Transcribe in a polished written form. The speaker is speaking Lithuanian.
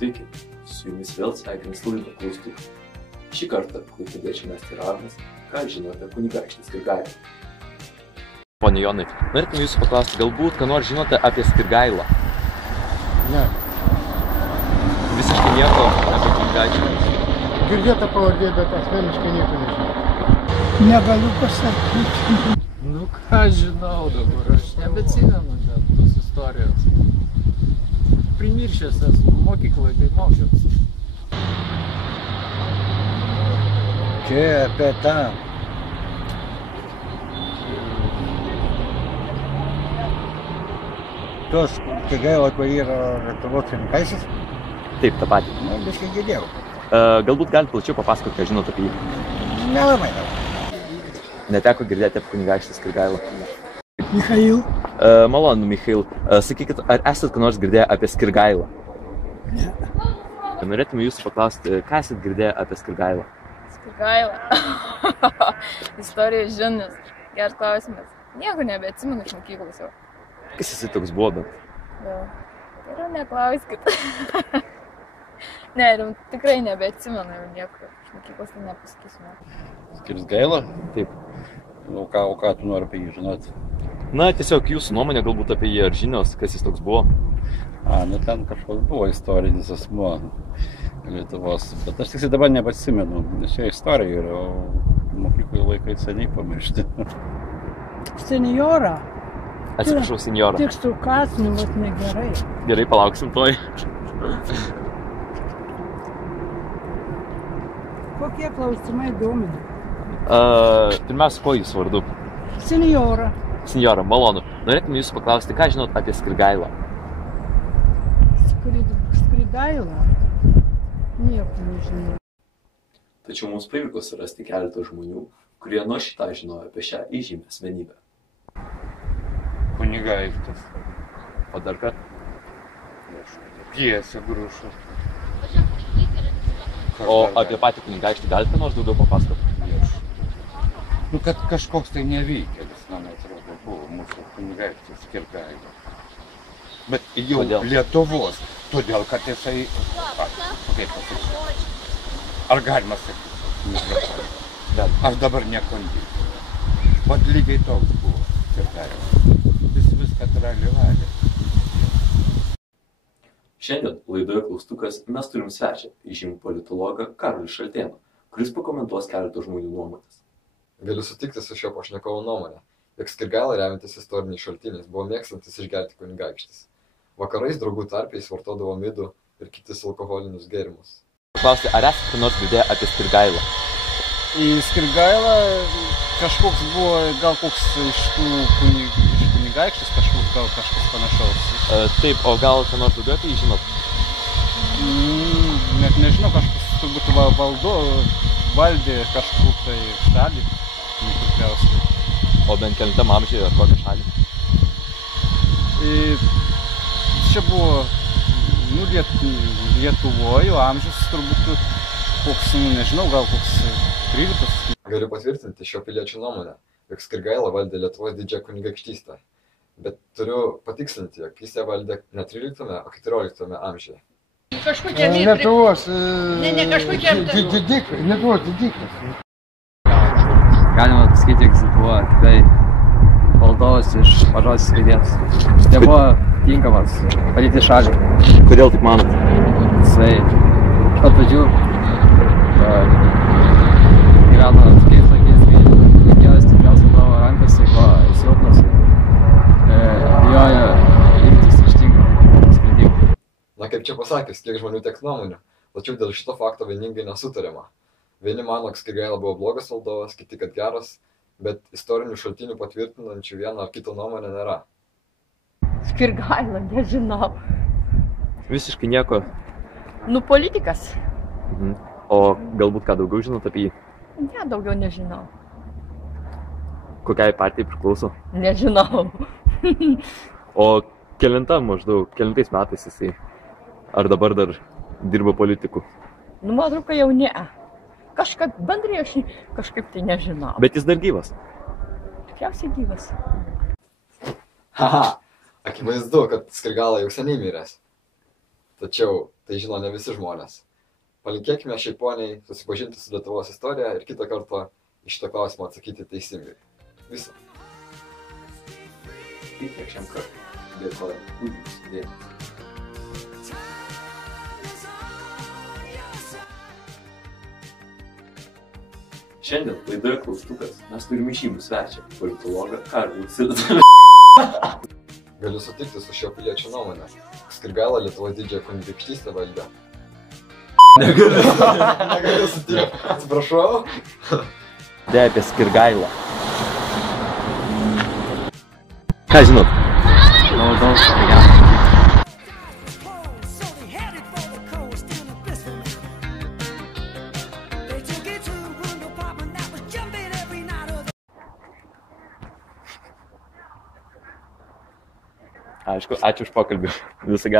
Sveiki, su jumis vėl sveikinis laida Klaustukas. Šį kartą klaipėdiečiai mes teiravomės, ką žino apie kunigaikštį Skirgailą. Pone Jonai, norėtume jūsų paklausti, galbūt ką nors žinote apie Skirgailą? Ne. Visiškai nieko apie kunigaikštį? Girdėta pavardė, bet asmeniškai nieko nežinau. Negaliu pasakyti. Nu ką žinau dabar, aš nebeatsimenu net tos istorijos. Primiršęs esu, mokykloje tai mokiausi. Čia apie tą. Tos Skirgaila, kur yra Lietuvos kunigaikštis? Taip, tą patį. Nu, viskai girdėjau. Galbūt galite plačiau papasakoti, ką žinote apie jį. Nelabai. Neteko girdėti apie kunigaikštį Skirgailą. Michail? Malonu, Michail. Sakykit, ar esate ką nors girdėję apie Skirgailą? Ne. Norėtume jūsų paklausti, ką esate girdėję apie Skirgailą? Skirgailą. Istorijos žinios. Geras klausimas. Nieko nebeatsimenu iš mokyklos jau. Kas jisai toks buvo, bet? Tai neklauskit. Ne, tikrai nebeatsimenu jau nieko. Iš mokyklos tai nepasakysiu. Skirgaila? Taip. O ką tu nori apie jį žinoti? Na, tiesiog jūsų nuomonė galbūt apie jį ar žinios, kas jis toks buvo. Nu ten kažkoks buvo istorinis asmuo Lietuvos, bet aš tiksliai dabar nepasimenu, nes čia istorija yra, o mokykloje laikai seniai pamiršti. Senjora. Atsiprašau, senjora. Tik su kasnu, vat negerai. Gerai, palauksim toj. Kokie klausimai domina? Pirmiausia, kuo jūs vardu? Senjora. Senjora, malonu. Norėtume jūsų paklausti, ką žinot apie Skirgailą? Skirgailą? Nieko nežinau. Tačiau mums pavyko surasti keletą žmonių, kurie nuo šitą žinojo apie šią įžymę asmenybę. Kunigaikštis. O dar ką? Pjesė Grušo. O apie patį kunigaikštį galite nors daugiau papasakoti? Nu, kad kažkoks tai nevykėlis, man atrodo, buvo mūsų kunigaikštis Skirgaila. Bet jau Kodėl? Lietuvos, todėl, kad jisai... Kaip pasakyti? Ar galima sakyti? Aš dabar nekondičiu. Vat lygiai toks buvo Skirgaila. Jis viską tralivalė. Šiandien laidoje Klaustukas mes turim svečią, įžymų politologą Karolį Šaltėną, kuris pakomentuos keletą žmonių nuomonės. Galiu sutikti su šio pašnekovo nuomonę, jog Skirgaila remiantis istoriniais šaltiniais buvo mėgstantis išgerti kunigaikštis. Vakarais draugų tarpiais vartodavo midų ir kitus alkoholinius gėrimus. Paklausti, ar esate ką nors girdėję apie Skirgailą? Į Skirgailą kažkoks buvo, gal koks iš kunigaikštis, kažkas panašaus. Taip, o gal ką nors daugiau apie jį žinot? Net nežinau, kažkas turbūt valdė kažkur tai šalį, tikriausiai. O bent kelintam amžiuje ar kokią šalį? Čia buvo, Lietuvoje amžius turbūt koks, nežinau, gal koks 13. Galiu patvirtinti šio piliečio nuomonę, jog Skirgaila valdė Lietuvos didžiąją kunigaikštystę. Bet turiu patikslinti, jog jis ją valdė ne 13, o 14 amžiuje. Lietuvos didikas. Lietuvos didikas. Galima pasakyti, jog jis buvo tikrai valdovas iš mažosios raidės. Tai buvo tinkamas valdyti šalį. Kodėl taip manot? Jisai pat pradžių gyveno tokiais laikais, kai kiekvienas stipriausias buvo rankose, buvo silpnas. Bijojo imtis ryžtingų sprendimų. Na kaip čia pasakius, kiek žmonių tiek nuomonių, tačiau dėl šito fakto vieningai nesutariama. Vieni mano, kad Skirgaila buvo blogas valdovas, kiti, kad geras, bet istorinių šaltinių patvirtinančių vieną ar kitą nuomonę nėra. Skirgailą, nežinau. Visiškai nieko. Nu, politikas. O galbūt ką daugiau žinot apie jį? Ne, daugiau nežinau. Kokiai partijai priklauso? Nežinau. O kelintam maždaug, kelintais metais jisai? Ar dabar dar dirba politikų? Nu, man atrodo, jau ne. Kažkaip bendrai aš kažkaip tai nežinau. Bet jis dar gyvas? Tikriausiai gyvas. Haha, akivaizdu, kad Skirgaila jau seniai miręs. Tačiau tai žino ne visi žmonės. Palinkėkime šiai poniai susipažinti su Lietuvos istorija ir kitą kartą iš šitą klausimą atsakyti teisingai. Visą. Tiek šiam kartui. Dėkojame už jūsų dėmesį. Šiandien laidoje Klaustukas mes turime įžymų svečią, politologą Karolį Sildą. Galiu sutikti su šio piliečio nuomonė. Skrigaila Lietuvos didžiąją kunigaikštystę valdė. Negaliu sutikti. Atsiprašau. Dė apie Skrigailą. Ką žinot? Naudos, geras. Aišku, ačiū už pokalbį. Visą gerą.